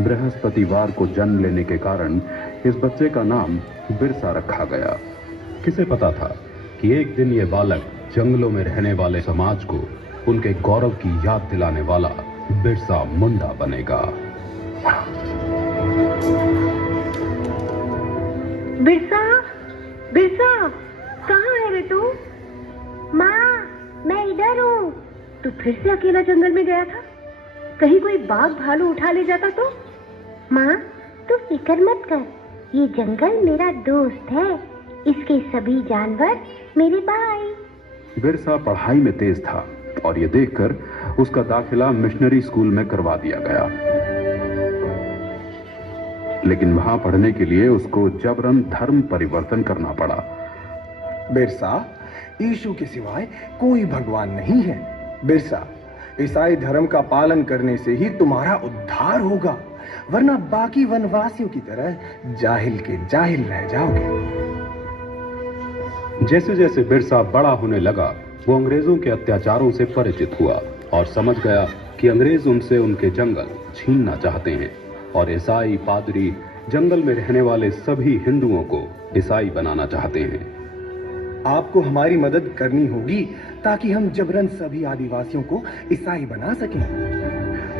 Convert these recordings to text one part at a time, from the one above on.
बृहस्पतिवार को जन्म लेने के कारण इस बच्चे का नाम बिरसा रखा गया। किसे पता था कि एक दिन ये बालक जंगलों में रहने वाले समाज को उनके गौरव की याद दिलाने वाला बिरसा मुंडा बनेगा। बिरसा, बिरसा, कहाँ है रे तू? माँ, मैं इधर हूँ। तू फिर से अकेला जंगल में गया था? कहीं कोई बाघ भालू उठा ले जाता तो? माँ, तू फिक्र मत कर, ये जंगल मेरा दोस्त है, इसके सभी जानवर मेरे भाई। बिरसा पढ़ाई में तेज था और ये देखकर उसका दाखिला मिशनरी स्कूल में करवा दिया गया, लेकिन वहां पढ़ने के लिए उसको जबरन धर्म परिवर्तन करना पड़ा। बिरसा, यीशु के सिवाय कोई भगवान नहीं है। बिरसा, ईसाई धर्म का पालन करने से ही तुम्हारा उद्धार होगा, वरना बाकी वनवासियों की तरह जाहिल के जाहिल रह जाओगे। जैसे जैसे बिरसा बड़ा होने लगा, वो अंग्रेजों के अत्याचारों से परिचित हुआ और समझ गया कि अंग्रेज उनसे उनके जंगल छीनना चाहते हैं और ईसाई पादरी जंगल में रहने वाले सभी हिंदुओं को ईसाई बनाना चाहते हैं। आपको हमारी मदद करनी होगी ताकि हम जबरन सभी आदिवासियों को ईसाई बना सकें।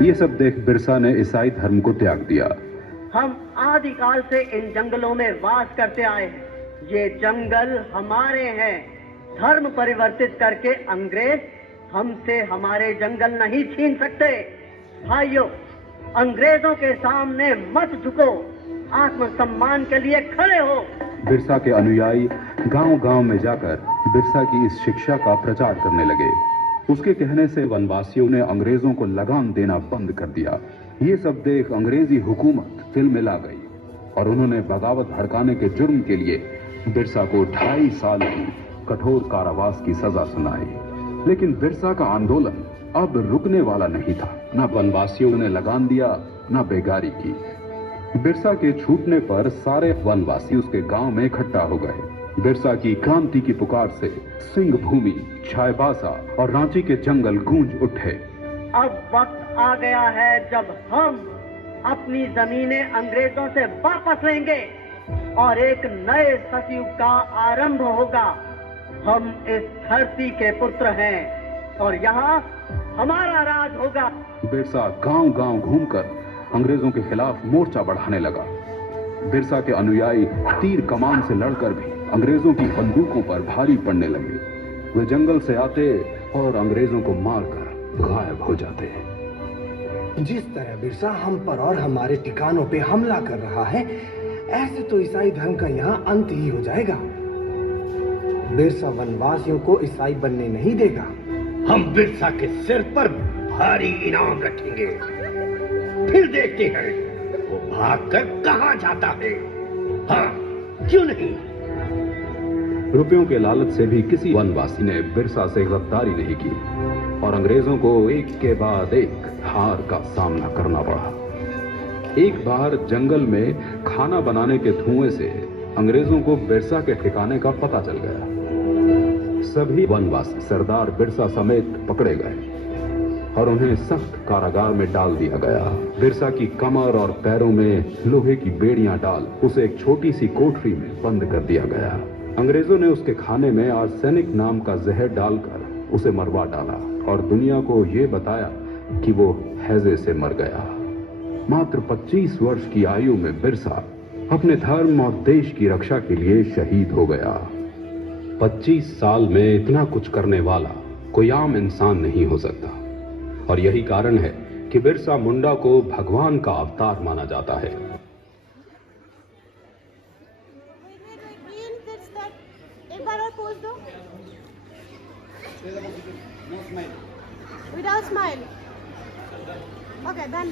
ये सब देख बिरसा ने ईसाई धर्म को त्याग दिया। हम आदिकाल से इन जंगलों में वास करते आए हैं, ये जंगल हमारे हैं। धर्म परिवर्तित करके अंग्रेज हमसे हमारे जंगल नहीं छीन सकते। भाइयों, अंग्रेजों के सामने मत झुको, आत्मसम्मान के लिए खड़े हो। बिरसा के अनुयायी गांव-गांव में जाकर बिरसा की इस शिक्षा का प्रचार करने लगे। उसके कहने से वनवासियों ने अंग्रेजों को लगाम देना बंद कर दिया। ये सब देख अंग्रेजी हुकूमत दिल में ला गई और उन्होंने बगावत भड़काने के जुर्म के लिए बिरसा को 2.5 साल की कठोर कारावास की सजा सुनाई। लेकिन बिरसा का आंदोलन अब रुकने वाला नहीं था। न वनवासियों ने लगान दिया, न बेगारी की। बिरसा के छूटने पर सारे वनवासी उसके गांव में इकट्ठा हो गए। बिरसा की क्रांति की पुकार से सिंह भूमि, चाईबासा और रांची के जंगल गूंज उठे। अब वक्त आ गया है जब हम अपनी जमीनें अंग्रेजों से वापस लेंगे और एक नए सतयुग का आरंभ होगा। हम इस धरती के पुत्र हैं और यहाँ हमारा राज होगा। बिरसा गांव-गांव घूमकर अंग्रेजों के खिलाफ मोर्चा बढ़ाने लगा। बिरसा के अनुयायी तीर कमान से लड़कर भी अंग्रेजों की बंदूकों पर भारी पड़ने लगे। वे जंगल से आते और अंग्रेजों को मारकर गायब हो जाते हैं। जिस तरह बिरसा हम पर और हमारे ठिकानों पे हमला कर रहा है, ऐसे तो ईसाई धर्म का यहाँ अंत ही हो जाएगा। बिरसा वनवासियों को ईसाई बनने नहीं देगा। हम बिरसा के सिर पर भारी इनाम रखेंगे, फिर देखते हैं वो भागकर कहाँ जाता है। हाँ, क्यों नहीं? रुपयों के लालच से भी किसी वनवासी ने बिरसा से गद्दारी नहीं की और अंग्रेजों को एक के बाद एक हार का सामना करना पड़ा। एक बार जंगल में खाना बनाने के धुएं से अंग्रेजों को बिरसा के ठिकाने का पता चल गया। सभी वनवासी सरदार बिरसा समेत पकड़े गए और उन्हें सख्त कारागार में डाल दिया गया। बिरसा की कमर और पैरों में लोहे की बेड़ियां डाल उसे एक छोटी सी कोठरी में बंद कर दिया गया। अंग्रेजों ने उसके खाने में आर्सेनिक नाम का जहर डालकर उसे मरवा डाला और दुनिया को यह बताया कि वो हैजे से मर गया। मात्र 25 वर्ष की आयु में बिरसा अपने धर्म और देश की रक्षा के लिए शहीद हो गया। 25 साल में इतना कुछ करने वाला कोई आम इंसान नहीं हो सकता और यही कारण है कि बिरसा मुंडा को भगवान का अवतार माना जाता है। एक बार और पोज दो। Without smile. Okay, done.